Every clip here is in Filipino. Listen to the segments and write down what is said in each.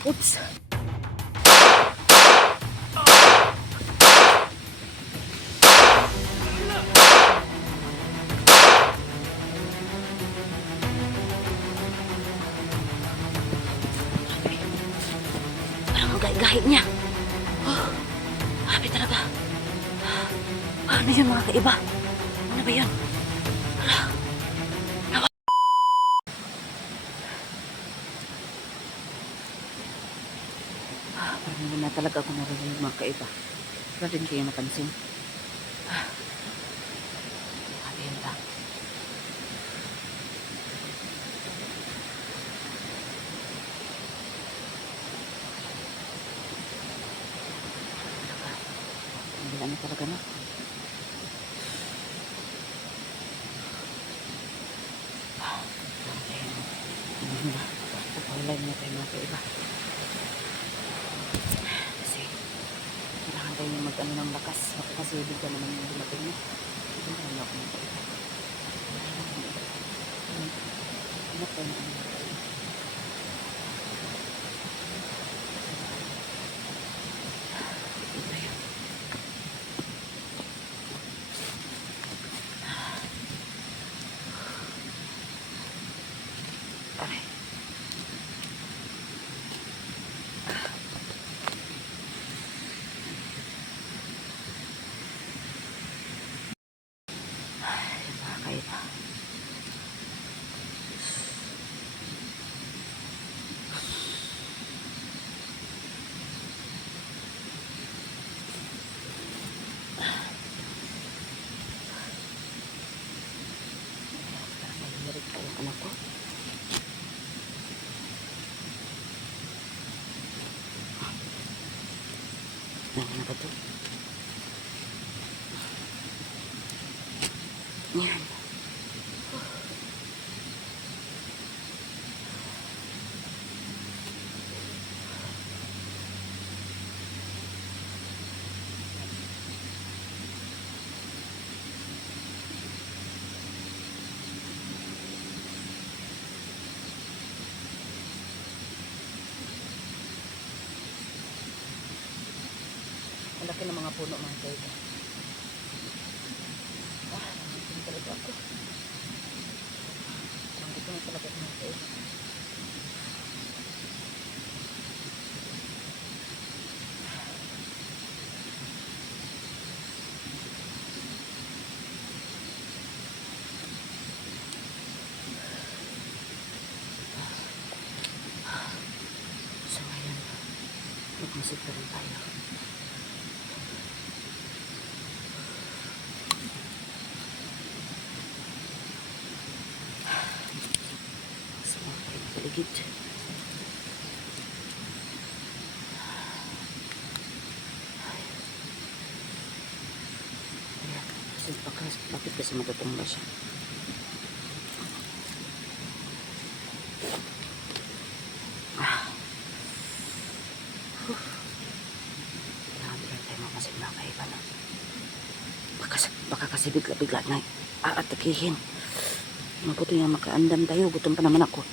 Oops. Parang ang gahi-gahi niya. Oh, happy talaga. Ano yun mga kaiba? Ano ba yun? Parang hindi na talaga ako narinig mga kaiba. Wala din kayo napansin. Habihin lang. Hindi na talaga na. Pagpahulay na tayo mga kaiba. Kasi kailangan tayo mag-ano ng lakas. Kasi bigla naman yung dumating niya. Hindi na ako mga kaiba. Ano tayo na mga kaiba? Iba yan. Aray. Mga kaiba. Narinig pa yung anak ko. Ano ba ito? Yan. Ang laki ng mga puno mga kaiba. Nandito talaga ako. Nandito na talaga mga kaiba. So ayan, mag-musik pa rin tayo. So mga kaiba paligid. Ayan, bakit kasi matutumba siya? Baka kasi bigla-bigla na aatakihin. Mabuti nga makaandam tayo. Gutom pa naman ako.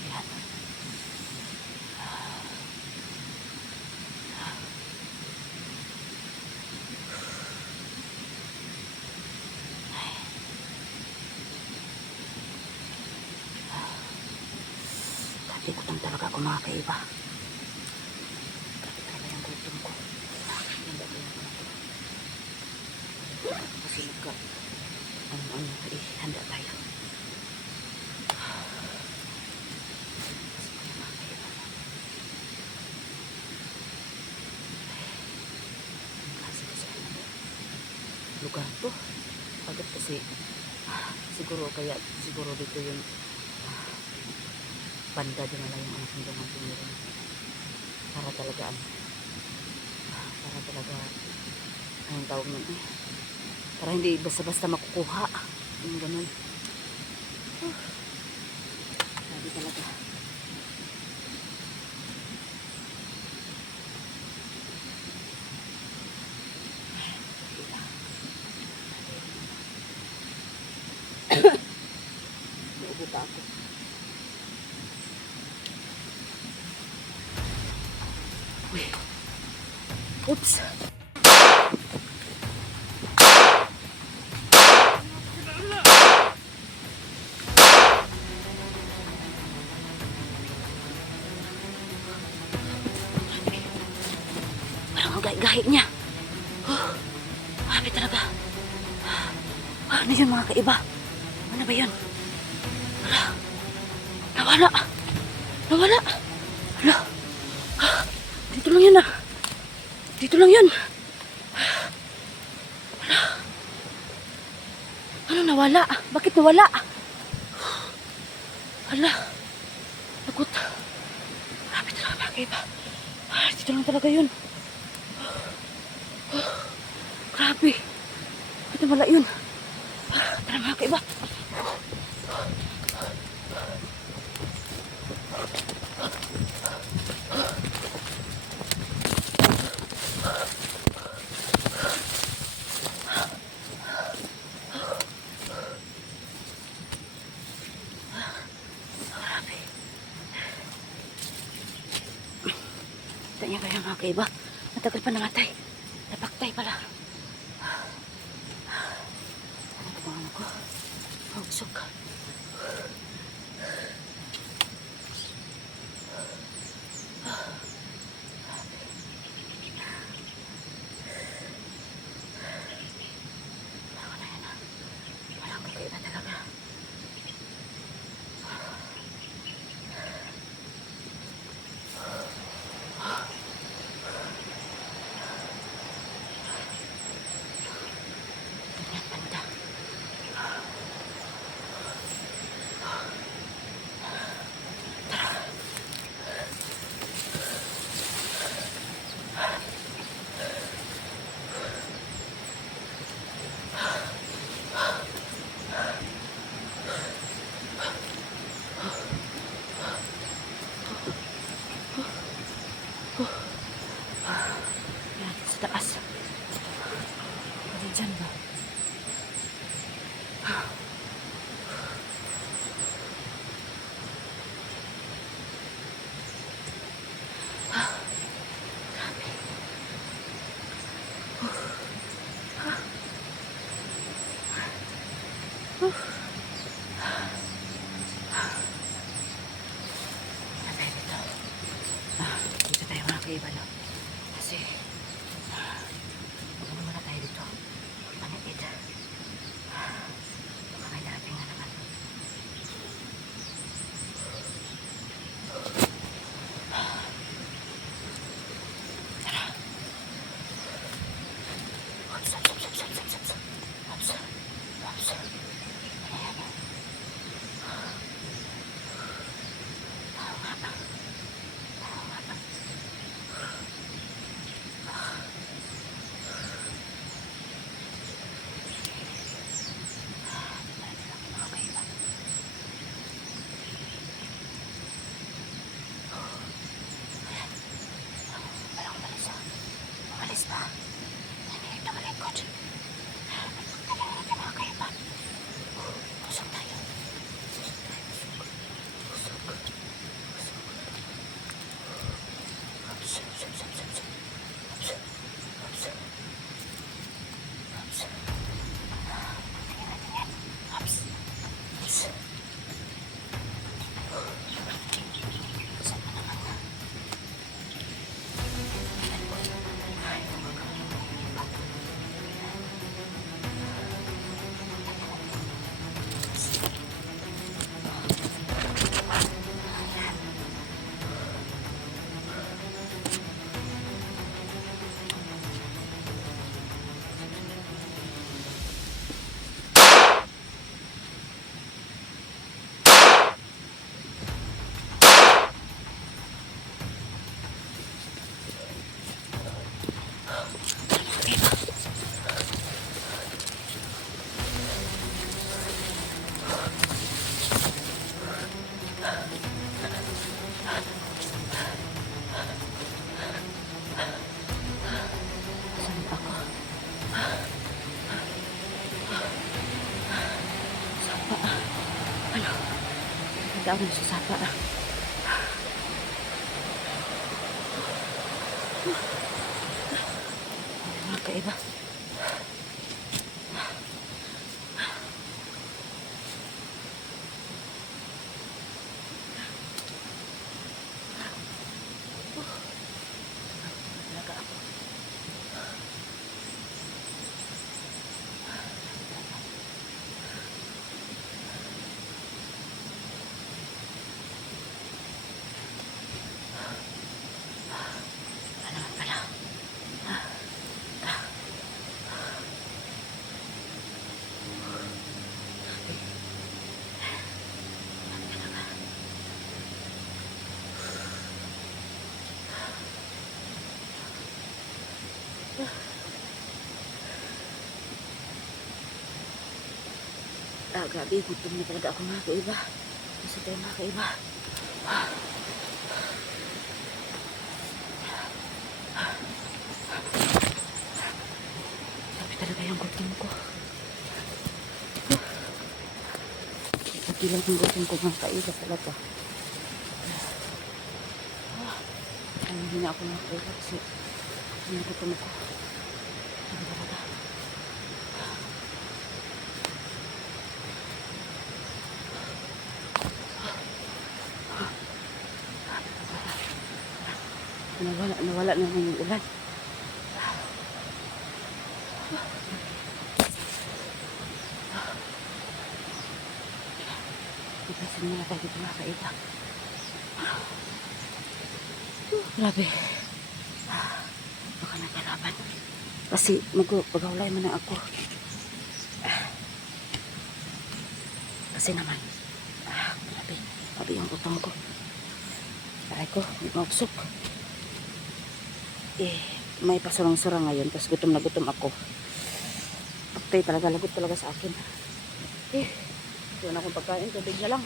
Ayan. Dati gutom talaga ako mga kaiba. Dati talaga yung gutom ko. Handa ko yung ano. Kasi handa tayo. Lugar to. Agad kasi siguro dito yung banda din na yung anak ng mga tumira. Para talaga anong tawag nun para hindi basta-basta makukuha yung ganun. Sabi talaga naubo pa ako. Oops. Parang ang gahi-gahi niya. Grabe talaga. Ano yun mga kaiba? Ano ba yun? Wala. Nawala. Nawala. Wala. Dito lang yun ah. Dito lang yun. Wala. Ano nawala? Bakit nawala? Wala. Lagot. Grabe talaga mga kaiba. Dito lang talaga yun. Grabe. Bakit nawala yun? Tara mga kaiba. Grabe. Tanya kaya mga kaiba. Matagal pa namatay. Napaktay pala. Ano ito ang ano ko? Pagsok. Walang kakaiba talaga. Ganyan banda. Yan, sa taas. Ano dyan ba? Dito tayo mga kaiba, no? Kasi ano muna tayo dito? Panitid. Baka may darating na naman. Tara. Ups, ups, ups, ups, ups, ups, ups. Ups, ups. Ano yan? Tama nga. Tama nga. Mga kaiba. Walang umalis ah. Umalis ba? Nangyayag na malikot. Tagal natin mga kaiba. Pusok tayo. Pusok tayo. Pusok. Pusok. Ups, ups, ups, ups, ups. Ups, ups. Ups. Tingnan natin yan. Ups. Ups. Saan na naman na? Ay, Hindi ako nasasapa. kaiba. Talaga ako. Wala naman pala. Grabe, gutom na talaga ako mga kaiba. Kasi tayo mga kaiba. Grabe talaga yung gutom ko. Pagkilang yung gutom ko mga kaiba talaga. Hindi na ako mga kaiba kasi yung gutom ko. Grabe talaga. Nawala na yung ulan. Ipasin mo na tayo dito mga kaiba. Grabe. Baka nagkalaban. Kasi magpagawlay man na ako. Kasi naman. Grabe. Grabe yung utang ko. Aray ko, magsok. May pasurang-surang ngayon. Tapos gutom na gutom ako. Okay, talaga lagot talaga sa akin. Wala na akong pagkain. Tubig na lang.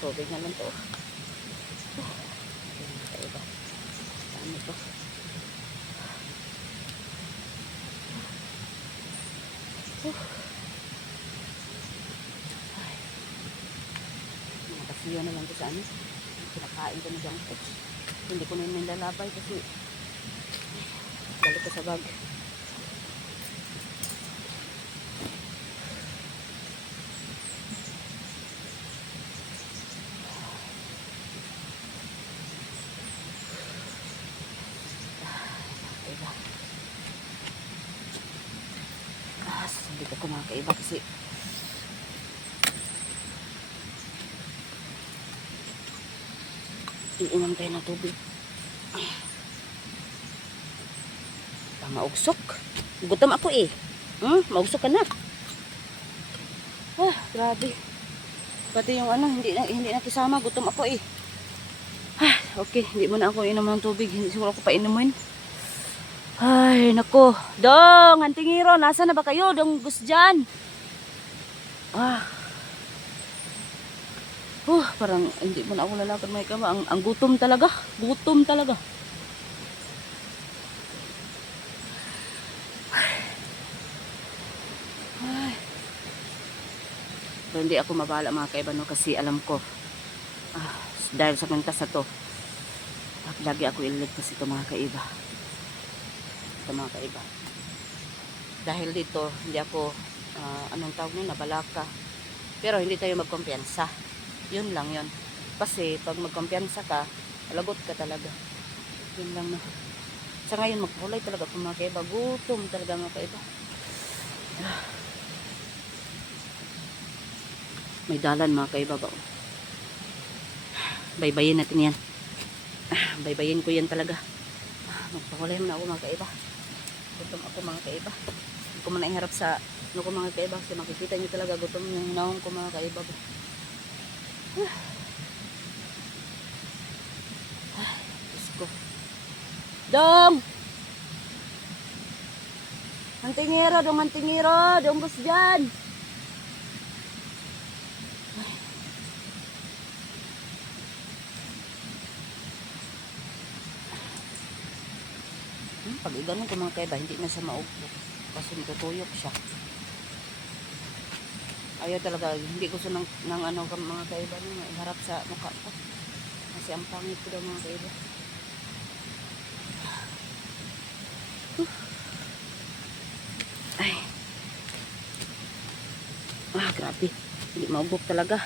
Tubig na lang to. Kaiba. Saan ito? Nakasiya na lang ko sa ano. Kinakain ko na junk foods. Hindi ko na yun nilalabay kasi balik ko sa bag. Hindi ko kumakaiba kasi iinom tayo ng tubig. Maugsok. Gutom ako eh. Maugsok ka na. Grabe. Pati yung ano, hindi na kisama. Gutom ako eh. Okay, hindi mo na ako inom ng tubig. Hindi siguro ako painumin. Ay, nako. Dong, Antingiro, nasa na ba kayo? Dong, Gus dyan. Parang hindi mo na ako lalakad may kama. Ang gutom talaga. Gutom talaga. Pero hindi ako mabala mga kaiba no, kasi alam ko dahil sa kwintas na to lagi ako ililigtas ito mga kaiba. Ito mga kaiba. Dahil dito hindi ako anong tawag nyo, nabalaka. Pero hindi tayo magkumpiyansa. Yun lang yun. Kasi pag magkumpiyansa ka, lagot ka talaga. Yun lang na. Sa ngayon magpulay talaga ako mga kaiba. Gutom talaga mga kaiba. May dalan mga kaiba ba? Baybayin natin yan. Baybayin ko yan talaga. Magpahulay mo na ako mga kaiba. Gutom ako mga kaiba. Hindi ko man iharap sa ano ko mga kaiba. Kasi makikita nyo talaga gutom yung hinahon ko mga kaiba ba. Diyos ko. Dong! Antingiro, dong Antingiro. Dong Gus dyan. Pag iganon ko mga kaiba, hindi na siya maupo. Kasi tutuyok siya. Ayaw talaga, hindi gusto ng ano mga kaiba nung iharap sa mukha ko. Kasi ang pangit ko daw mga kaiba. Ay. Grabe. Hindi maubok talaga.